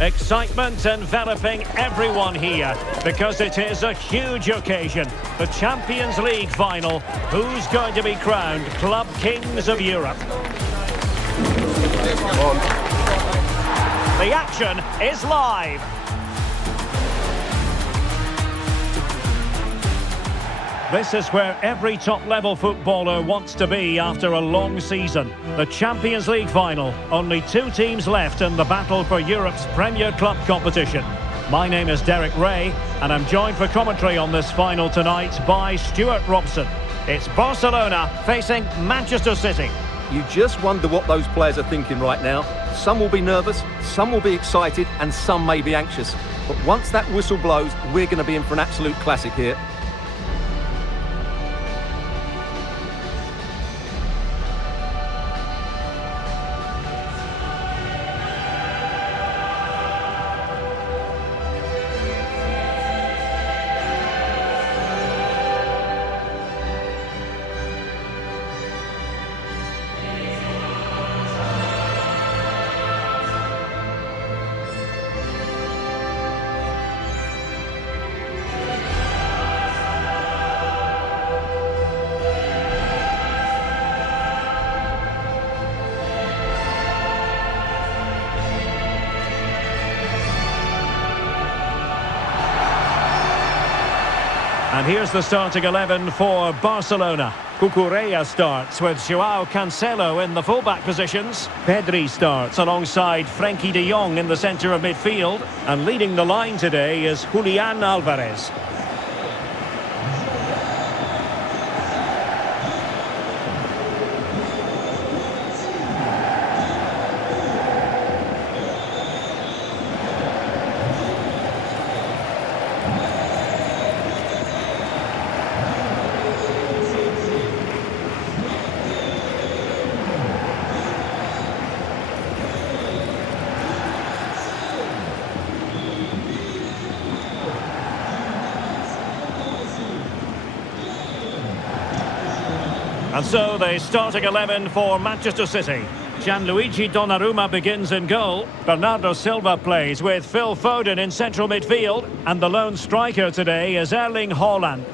Excitement enveloping everyone here because it is a huge occasion. The Champions League final. Who's going to be crowned Club Kings of Europe? The action is live. This is where every top-level footballer wants to be after a long season. The Champions League final. Only 2 teams left in the battle for Europe's Premier Club competition. My name is Derek Ray, and I'm joined for commentary on this final tonight by Stuart Robson. It's Barcelona facing Manchester City. You just wonder what those players are thinking right now. Some will be nervous, some will be excited, and some may be anxious. But once that whistle blows, we're going to be in for an absolute classic here. And here's the starting 11 for Barcelona. Cucurella starts with Joao Cancelo in the fullback positions. Pedri starts alongside Frenkie de Jong in the centre of midfield. And leading the line today is Julian Alvarez. And so the starting 11 for Manchester City. Gianluigi Donnarumma begins in goal. Bernardo Silva plays with Phil Foden in central midfield. And the lone striker today is Erling Haaland.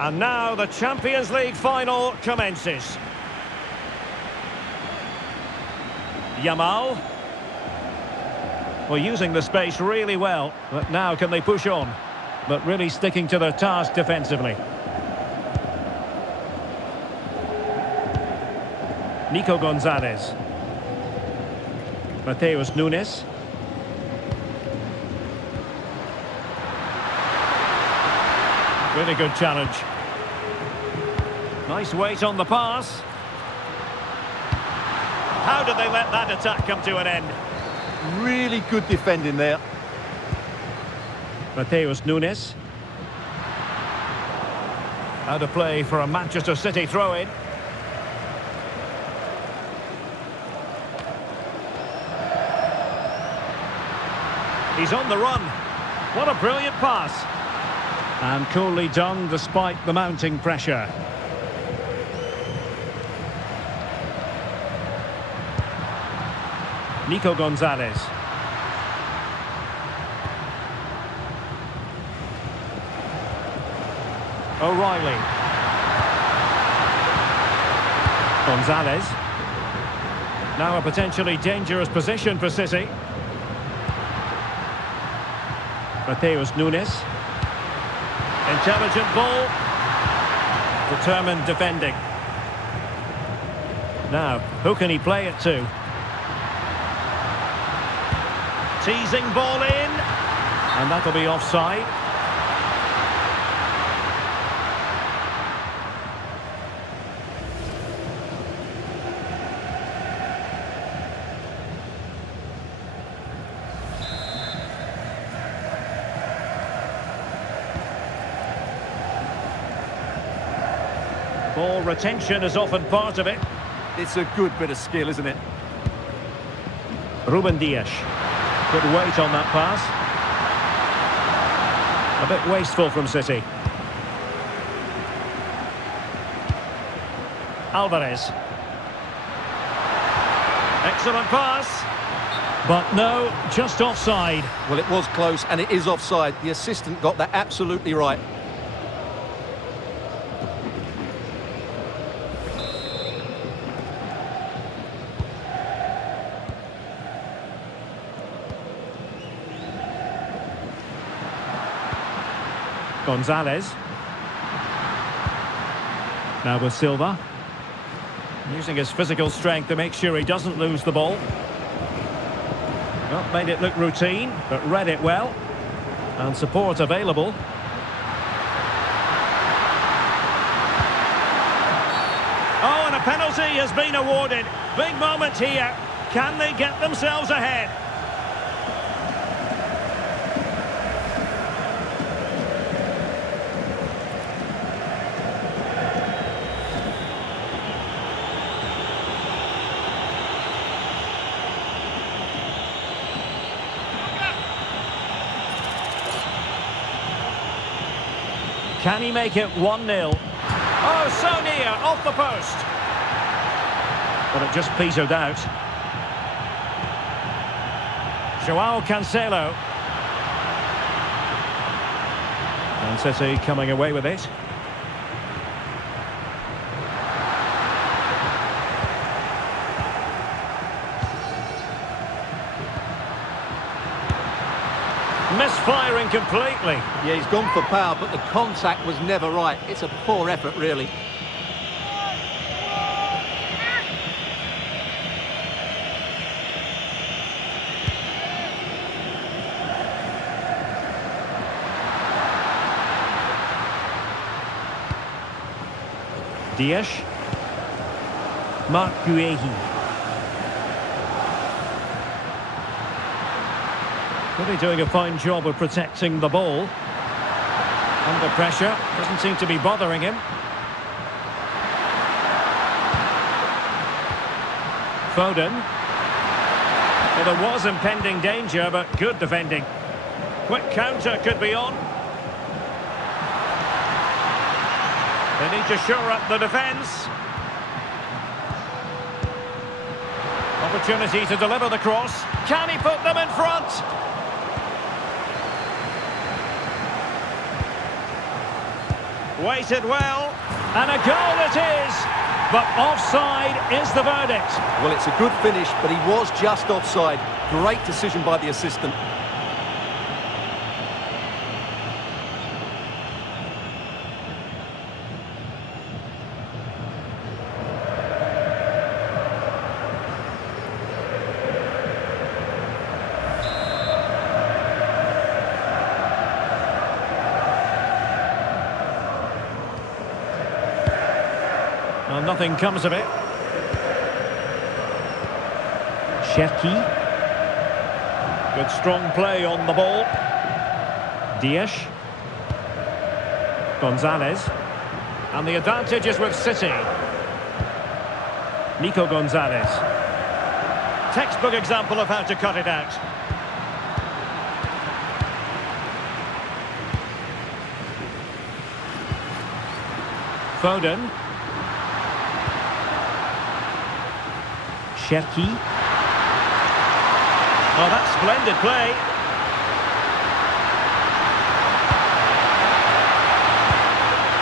And now the Champions League final commences. Yamal. Well, using the space really well. But now can they push on? But really sticking to their task defensively. Nico Gonzalez. Mateus Nunes. Really good challenge. Nice weight on the pass. How did they let that attack come to an end? Really good defending there. Mateus Nunes. Out of play for a Manchester City throw-in. He's on the run. What a brilliant pass. And coolly done despite the mounting pressure. Nico Gonzalez. O'Reilly. Gonzalez. Now a potentially dangerous position for City. Mateus Nunes. Intelligent ball. Determined defending. Now, who can he play it to? Teasing ball in. And that'll be offside. Ball retention is often part of it. It's a good bit of skill, isn't it? Ruben Dias. Good weight on that pass. A bit wasteful from City. Alvarez. Excellent pass. But no, just offside. Well, it was close and it is offside. The assistant got that absolutely right. Gonzalez. Now with Silva. Using his physical strength to make sure he doesn't lose the ball. Well, made it look routine, but read it well. And support available. Oh, and a penalty has been awarded. Big moment here. Can they get themselves ahead? Can he make it 1-0? Oh, so near, off the post. But it just petered out. Joao Cancelo. And City coming away with it. Misfiring completely. Yeah, he's gone for power, but the contact was never right. It's a poor effort, really. Dias. Marc Guehi. Really doing a fine job of protecting the ball. Under pressure, doesn't seem to be bothering him. Foden. Well, there was impending danger, but good defending. Quick counter could be on. They need to shore up the defence. Opportunity to deliver the cross. Can he put them in front? Waited well, and a goal it is, but offside is the verdict. Well, it's a good finish, but he was just offside. Great decision by the assistant. Well, nothing comes of it. Cherki. Good strong play on the ball. Dias. Gonzalez. And the advantage is with City. Nico Gonzalez. Textbook example of how to cut it out. Foden. Cherki. Oh, that's splendid play.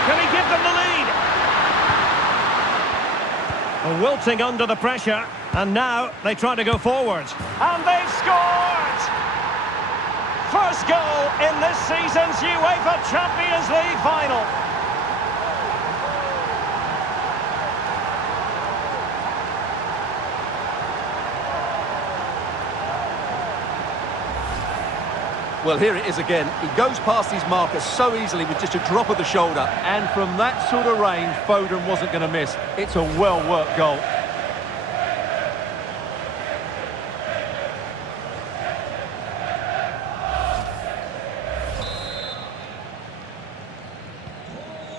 Can he give them the lead? Wilting under the pressure, and now they try to go forward. And they've scored! First goal in this season's UEFA Champions League final. Well, here it is again. He goes past his marker so easily with just a drop of the shoulder. And from that sort of range, Foden wasn't going to miss. It's a well-worked goal.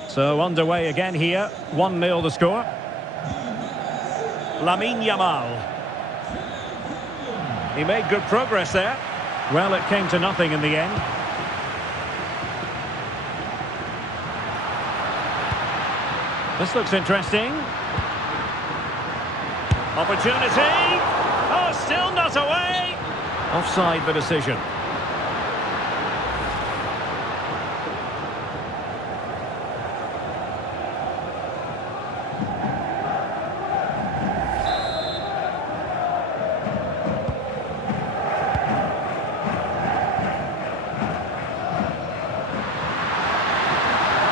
So underway again here. 1-0 the score. Lamine Yamal. He made good progress there. Well, it came to nothing in the end. This looks interesting. Opportunity. Oh, still not away. Offside the decision.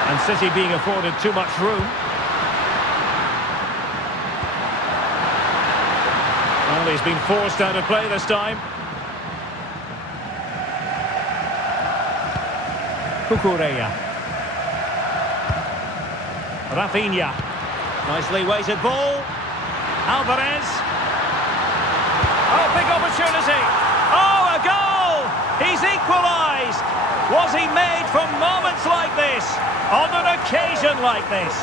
And City being afforded too much room. Well, he's been forced out of play this time. Cucurella. Rafinha. Nicely weighted ball. Alvarez. Oh, big opportunity. Oh, a goal! He's equalised. Was he made for moments like this? On an occasion like this?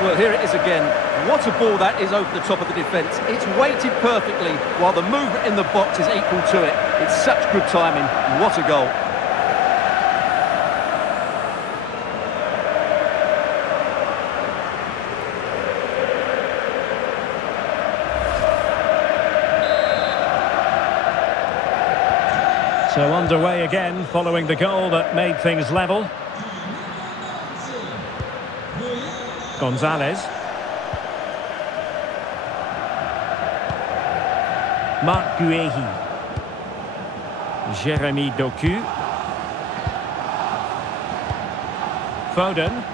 Well, here it is again. What a ball that is over the top of the defence. It's weighted perfectly while the movement in the box is equal to it. It's such good timing. What a goal. So underway again following the goal that made things level. Gonzalez. Marc Guehi. Jeremy Doku. Foden.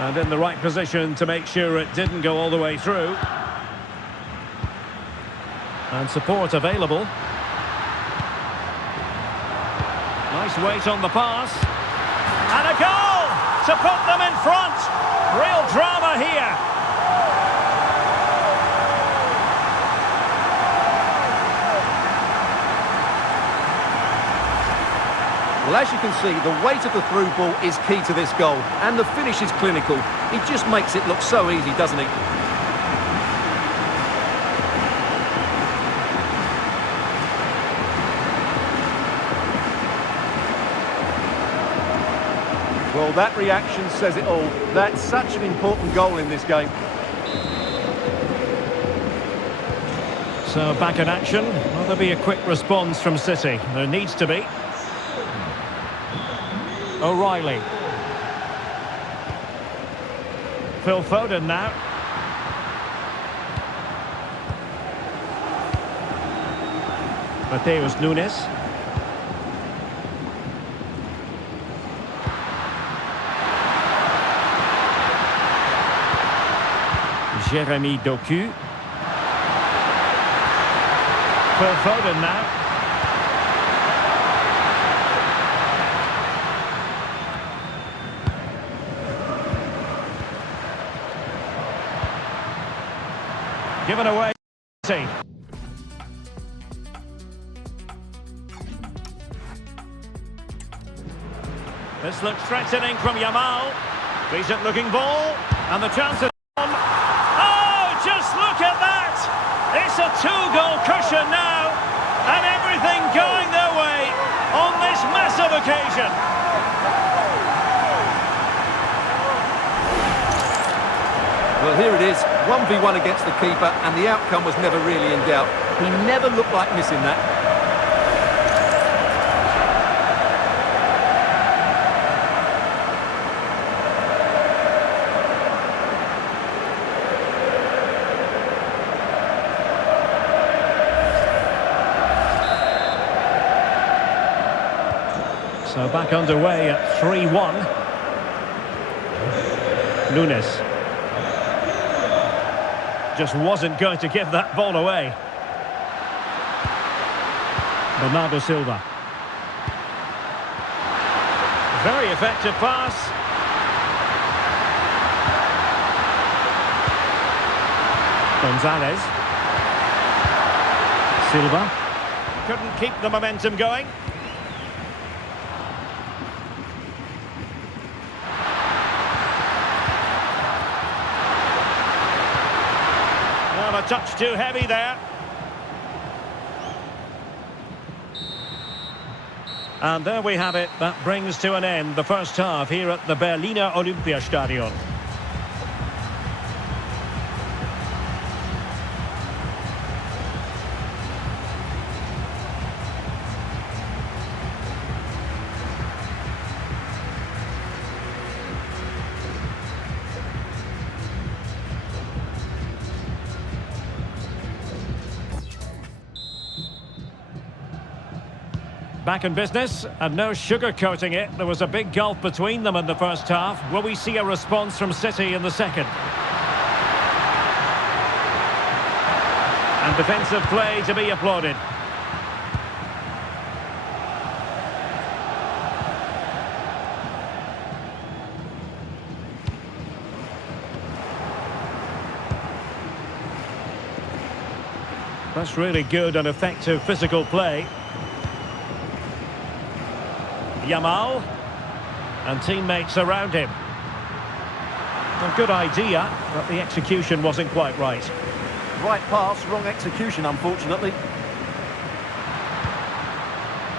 And in the right position to make sure it didn't go all the way through. And support available. Nice weight on the pass. And a goal to put them in front. Real drama here. Well, as you can see, the weight of the through ball is key to this goal. And the finish is clinical. He just makes it look so easy, doesn't he? Well, that reaction says it all. That's such an important goal in this game. So back in action. Will there be a quick response from City? There needs to be. O'Reilly. Phil Foden now. Mateus Nunes. Jeremy Doku. Phil Foden now. Given away. This looks threatening from Yamal. Decent looking ball. And the chance is on. Oh, just look at that! It's a two-goal cushion now. And everything going their way on this massive occasion. Well, here it is, 1v1 against the keeper, and the outcome was never really in doubt. He never looked like missing that. So back underway at 3-1. Nunes. Just wasn't going to give that ball away. Bernardo Silva. Very effective pass. Gonzalez. Silva. Couldn't keep the momentum going. touch too heavy there. And there we have it. That brings to an end the first half here at the Berliner Olympiastadion. Back in business, and no sugarcoating it. There was a big gulf between them in the first half. Will we see a response from City in the second? And defensive play to be applauded. That's really good and effective physical play. Yamal, and teammates around him. A good idea, but the execution wasn't quite right. Right pass, wrong execution, unfortunately.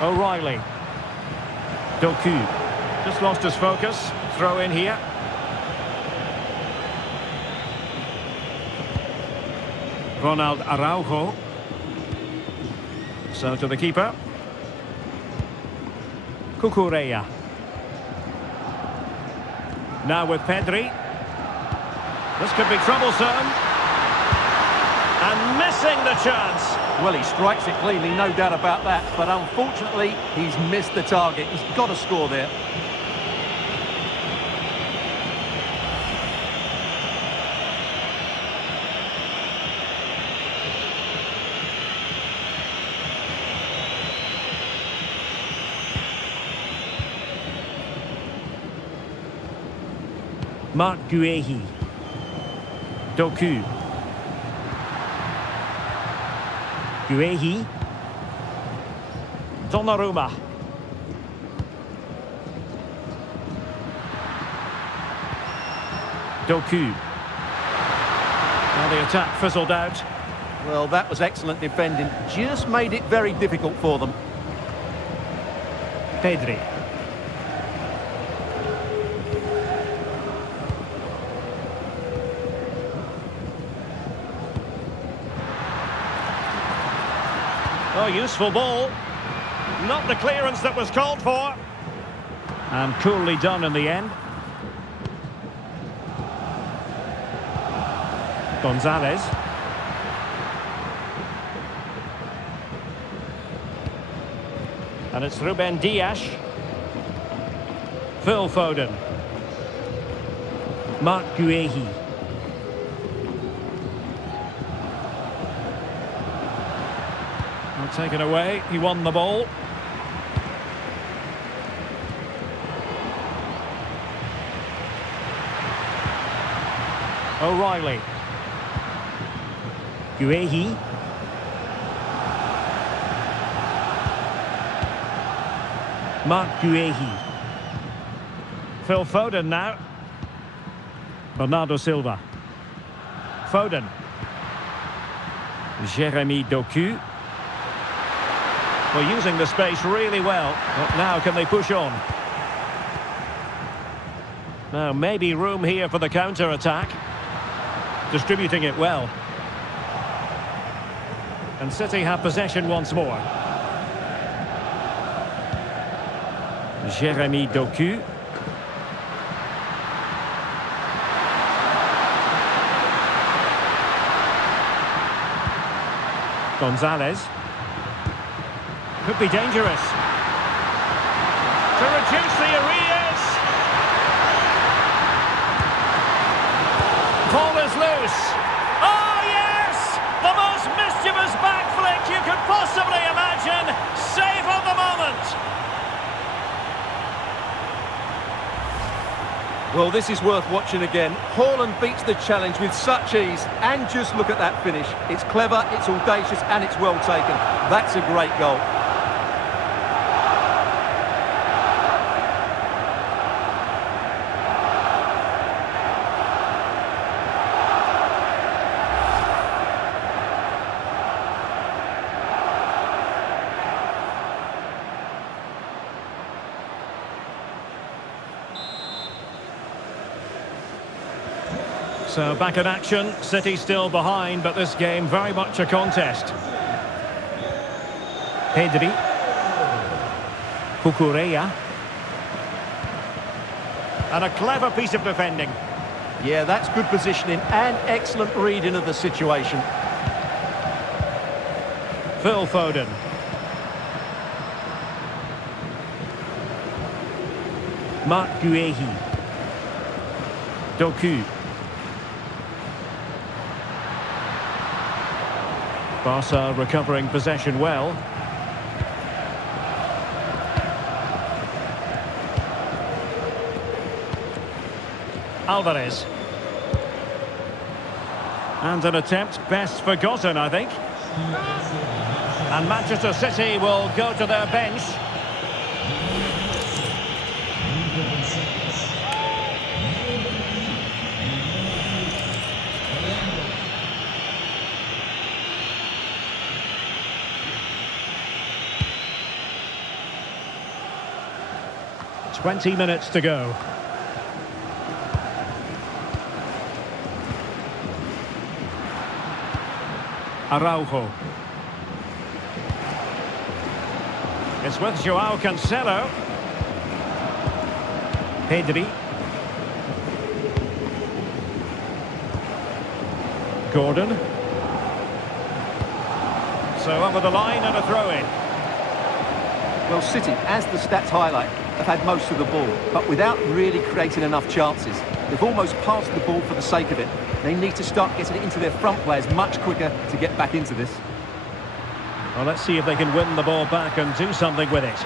O'Reilly. Doku. Just lost his focus. Throw in here. Ronald Araujo. So to the keeper. Cucurella. Now with Pedri. This could be troublesome. And missing the chance. Well, he strikes it cleanly, no doubt about that. But unfortunately, he's missed the target. He's got to score there. Marc Guehi. Doku. Guehi. Donnarumma. Doku. Now the attack fizzled out. Well, that was excellent defending. Just made it very difficult for them. Pedri. Oh, useful ball. Not the clearance that was called for. And coolly done in the end. Gonzalez. And it's Ruben Dias. Phil Foden. Marc Guehi. Taken away, he won the ball. O'Reilly. Guehi. Marc Guehi. Phil Foden now. Bernardo Silva. Foden. Jeremy Doku. Well, using the space really well, but now can they push on? Now, maybe room here for the counter-attack. Distributing it well. And City have possession once more. Jeremy Doku. Gonzalez. Could be dangerous. To reduce the arrears. Ball is loose. Oh, yes! The most mischievous back flick you could possibly imagine. Save of the moment. Well, this is worth watching again. Haaland beats the challenge with such ease. And just look at that finish. It's clever, it's audacious, and it's well taken. That's a great goal. So back in action, City still behind, but this game very much a contest. Pedri. Cucurella. And a clever piece of defending. Yeah, that's good positioning and excellent reading of the situation. Phil Foden. Marc Guehi. Doku. Barca recovering possession well. Alvarez. And an attempt best forgotten, I think. And Manchester City will go to their bench. "20 minutes to go." Araujo. It's with Joao Cancelo. Pedri. Gordon. So over the line and a throw-in. Well, City, as the stats highlight, have had most of the ball, but without really creating enough chances. They've almost passed the ball for the sake of it. They need to start getting it into their front players much quicker to get back into this. Well, let's see if they can win the ball back and do something with it.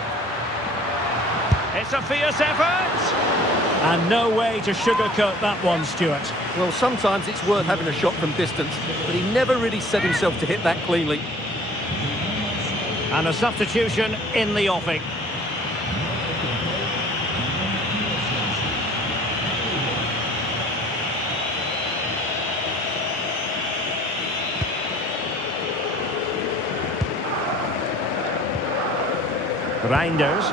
It's a fierce effort! And no way to sugarcoat that one, Stuart. Well, sometimes it's worth having a shot from distance, but he never really set himself to hit that cleanly. And a substitution in the offing. Reinders.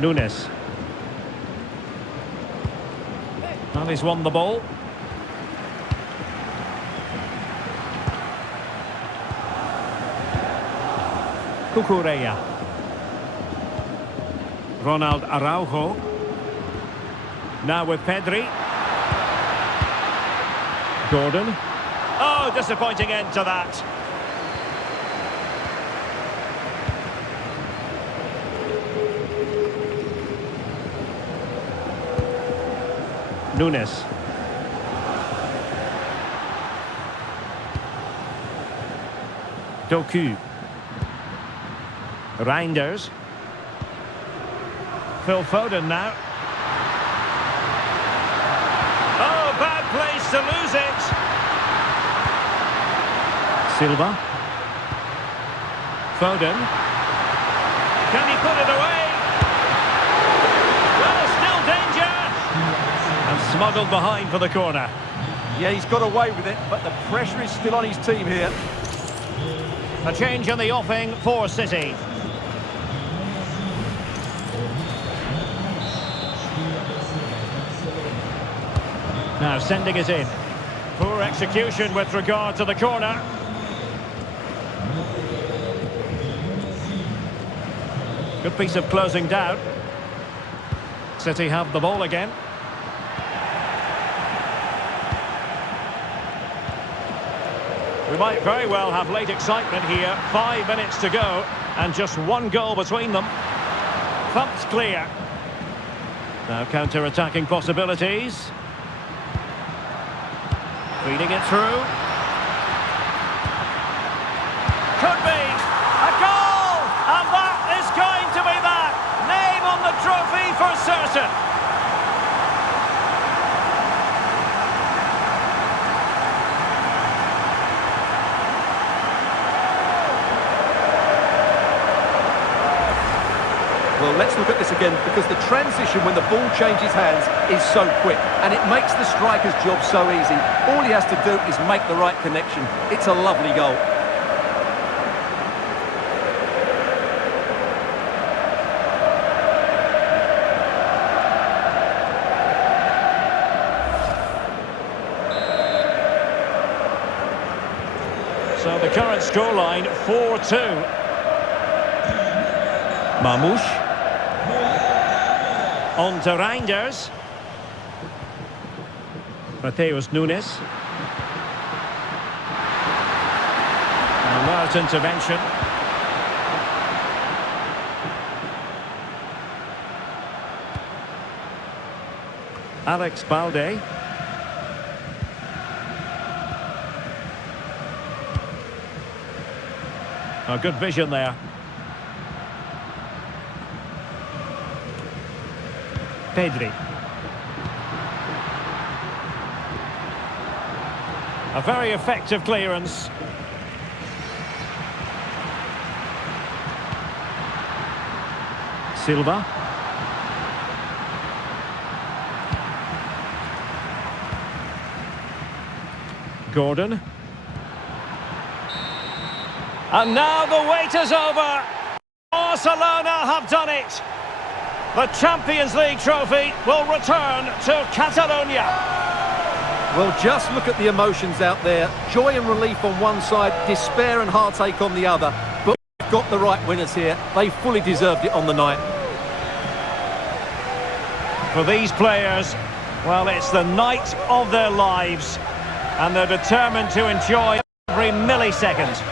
Nunes. Well, he's won the ball. Cucurella. Ronald Araujo. Now with Pedri. Gordon. Oh, disappointing end to that. Nunes. Doku. Reinders. Phil Foden now. Oh, bad place to lose it. Silva. Foden. Can he put it away? Well, still danger. And smuggled behind for the corner. Yeah, he's got away with it, but the pressure is still on his team here. A change in the offing for City. Now sending it in. Poor execution with regard to the corner. Good piece of closing down. City have the ball again. We might very well have late excitement here. 5 minutes to go and just one goal between them. Thumped clear. Now counter-attacking possibilities. Feeding it through. Could be a goal! And that is going to be that! Name on the trophy for certain! Well, let's look at this again, because the transition when the ball changes hands is so quick, and it makes the striker's job so easy. All he has to do is make the right connection. It's a lovely goal. So the current scoreline 4-2. Mamouche. On to Reinders. Mateus Nunes. Alert intervention. Alex Balde. A good vision there. Pedri. A very effective clearance. Silva. Gordon. And now the wait is over. Barcelona have done it. The Champions League trophy will return to Catalonia. Well, just look at the emotions out there. Joy and relief on one side, despair and heartache on the other. But we've got the right winners here. They fully deserved it on the night. For these players, well, it's the night of their lives. And they're determined to enjoy every millisecond.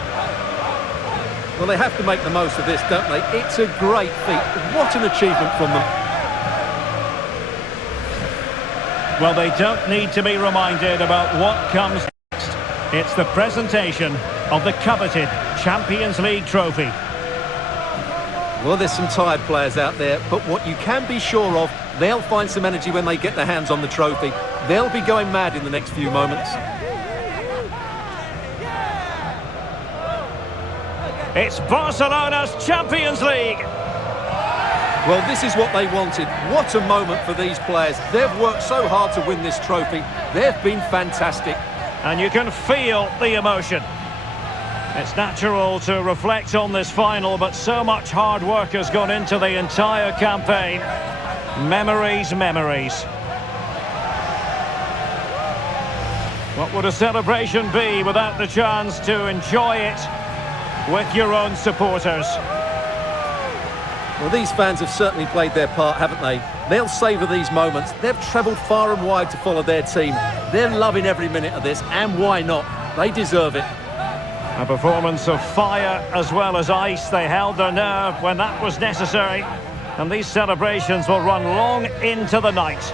Well, they have to make the most of this, don't they? It's a great feat. What an achievement from them. Well, they don't need to be reminded about what comes next. It's the presentation of the coveted Champions League trophy. Well, there's some tired players out there, but what you can be sure of, they'll find some energy when they get their hands on the trophy. They'll be going mad in the next few moments. It's Barcelona's Champions League. Well, this is what they wanted. What a moment for these players. They've worked so hard to win this trophy. They've been fantastic. And you can feel the emotion. It's natural to reflect on this final, but so much hard work has gone into the entire campaign. Memories, memories. What would a celebration be without the chance to enjoy it with your own supporters? Well, these fans have certainly played their part, haven't they? They'll savour these moments. They've travelled far and wide to follow their team. They're loving every minute of this, and why not? They deserve it. A performance of fire as well as ice. They held their nerve when that was necessary. And these celebrations will run long into the night.